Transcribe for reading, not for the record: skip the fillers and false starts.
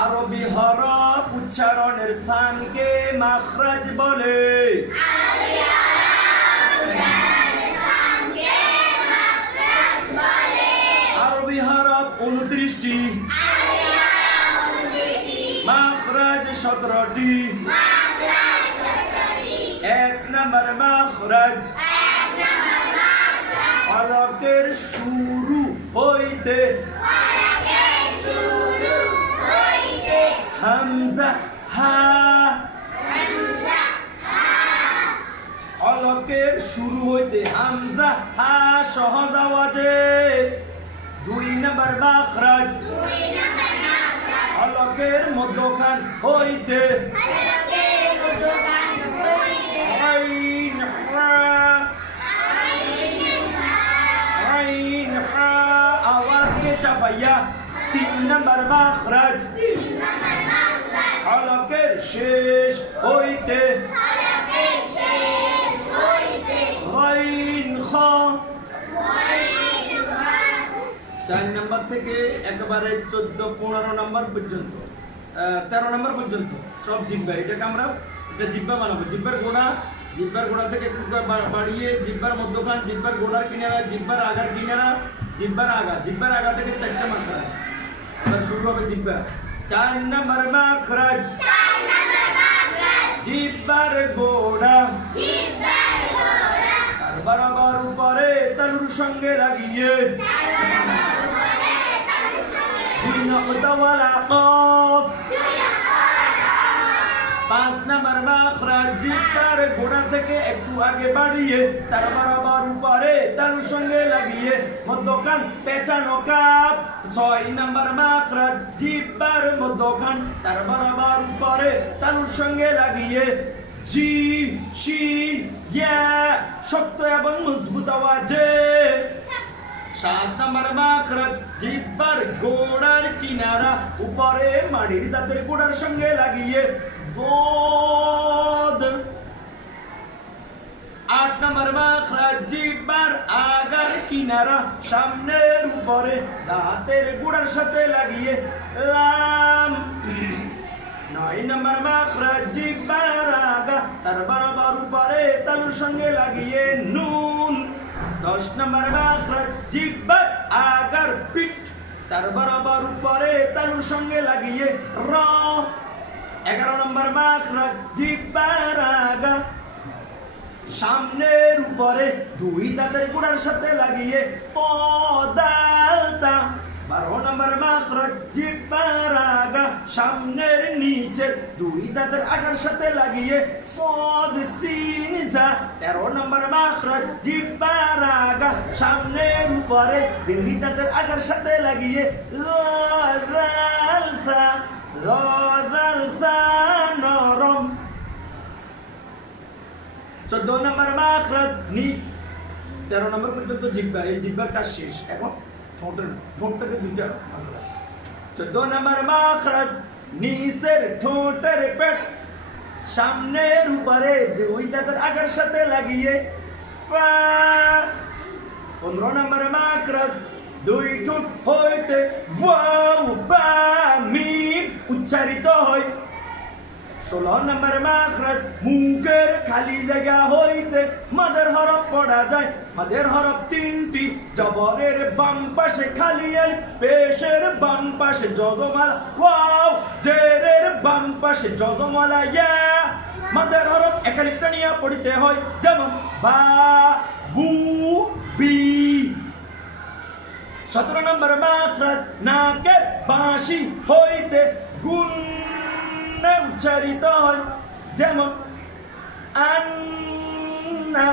আরবি হরফ উচ্চারণের স্থানকে মাখরাজ বলে। আরবি হরফ 29টি, মাখরাজ 17টি। 1 নম্বর মাখরাজ হলকের শুরু হইতে হামজা হা, হলকের শুরু হইতে হামজা হা সহজ আওয়াজে। 2 নম্বর মাখরাজ হলকের মধ্যখান হইতে আইন হা, আইন হা আওয়াজকে চাপাইয়া। 3 নম্বর মাখরাজ হলকের শেষ হইতে আইন খা। 4 নম্বর থেকে একেবারে 14-15 নম্বর পর্যন্ত 13 নম্বর পর্যন্ত সব জিহ্বা। এটাকে আমরা জিহ্বা বানাবো। জিহ্বার গোড়া থেকে একটু বাড়িয়ে জিহ্বার মধ্যখান, জিহ্বার গোড়ার কিনারা, জিহ্বার আগার কিনারা, জিহ্বার আগা থেকে 4টা মাখরাজ। এবার শুরু হবে জিহ্বা। 4 নম্বর মাখরাজ জিহ্বার গোড়া তার বরাবর উপরে তালুর সঙ্গে লাগিয়ে 2 নকতাওয়ালা কফ। 5 নম্বর মাখরাজ জিহ্বার গোড়া থেকে একটু আগে বাড়িয়ে তার বরাবর উপরে তালুর সঙ্গে লাগিয়ে মধ্যখান পেঁচানো কাপ। 6 নম্বর মাখরাজ জিহ্বার মধ্যখান তার বরাবর উপরে তালুর সঙ্গে লাগিয়ে জিম শিন ইয়া শক্ত এবং মজবুত আওয়াজে। 7 নম্বর মাখরাজ জিহ্বার গোড়ার কিনারা উপরে মাড়ির দাঁতের গোড়ার সঙ্গে লাগিয়ে দদ। 8 নম্বর মাখরাজ জিহ্বার আগার কিনারা সামনের উপরে দাঁতের গোড়ার সাথে লাগিয়ে লাম। 9 নম্বর মাখরাজ জিহ্বার আগা তার বরাবর উপরে তালুর সঙ্গে লাগিয়ে নুন। 10 নম্বর মাখরাজ জিহ্বার আগার পিঠ তার বরাবর উপরে তালুর সঙ্গে লাগিয়ে র। 11 নম্বর মাখরাজ জিহ্বার আগা সামনের উপরে 2 দাঁতের গোড়ার সাথে লাগিয়ে ত দাল তা। 12 নম্বর মাখরাজ জিহ্বার আগা সামনের নিচের 2 দাঁতের আগার সাথে লাগিয়ে সদ সিন জা। 13 নম্বর মাখরাজ জিহ্বার আগা সামনের উপরে 2 দাঁতের আগার সাথে লাগিয়ে দাল তা, দাল তা নরম। 14 নম্বর মাখরাজ নি। 13 নম্বর পর্যন্ত জিহ্বা, এই জিহ্বার কাজ শেষ। এখন ঠোঁট থেকে 2টা মাখরাজ। 14 নম্বর মাখরাজ নিচের ঠোঁটের পেট সামনের উপরে 2 দাঁতের আগার সাথে লাগিয়ে পা। 15 নম্বর মাখরাজ 2 ঠোঁট হইতে ওয়াও বা মিম উচ্চারিত হয়। 16 নম্বর মাখরাজ মুখের খালি জায়গা হইতে মাদের হরফ পড়া যায়। মাদের হরফ 3টি, জবরের বাম পাশে খালি আলিফ, পেশের বাম পাশে যজমালা ওয়াও, জেরের বাম পাশে যজমালা ইয়া। মাদের হরফ এক আলিফটা নিয়ে পড়তে হয়, যেমন বা বু বি। 17 নম্বর মাখরাজ নাকের বাঁশি হইতে গুণ উচ্চারিত হয়, যেমন আন্না।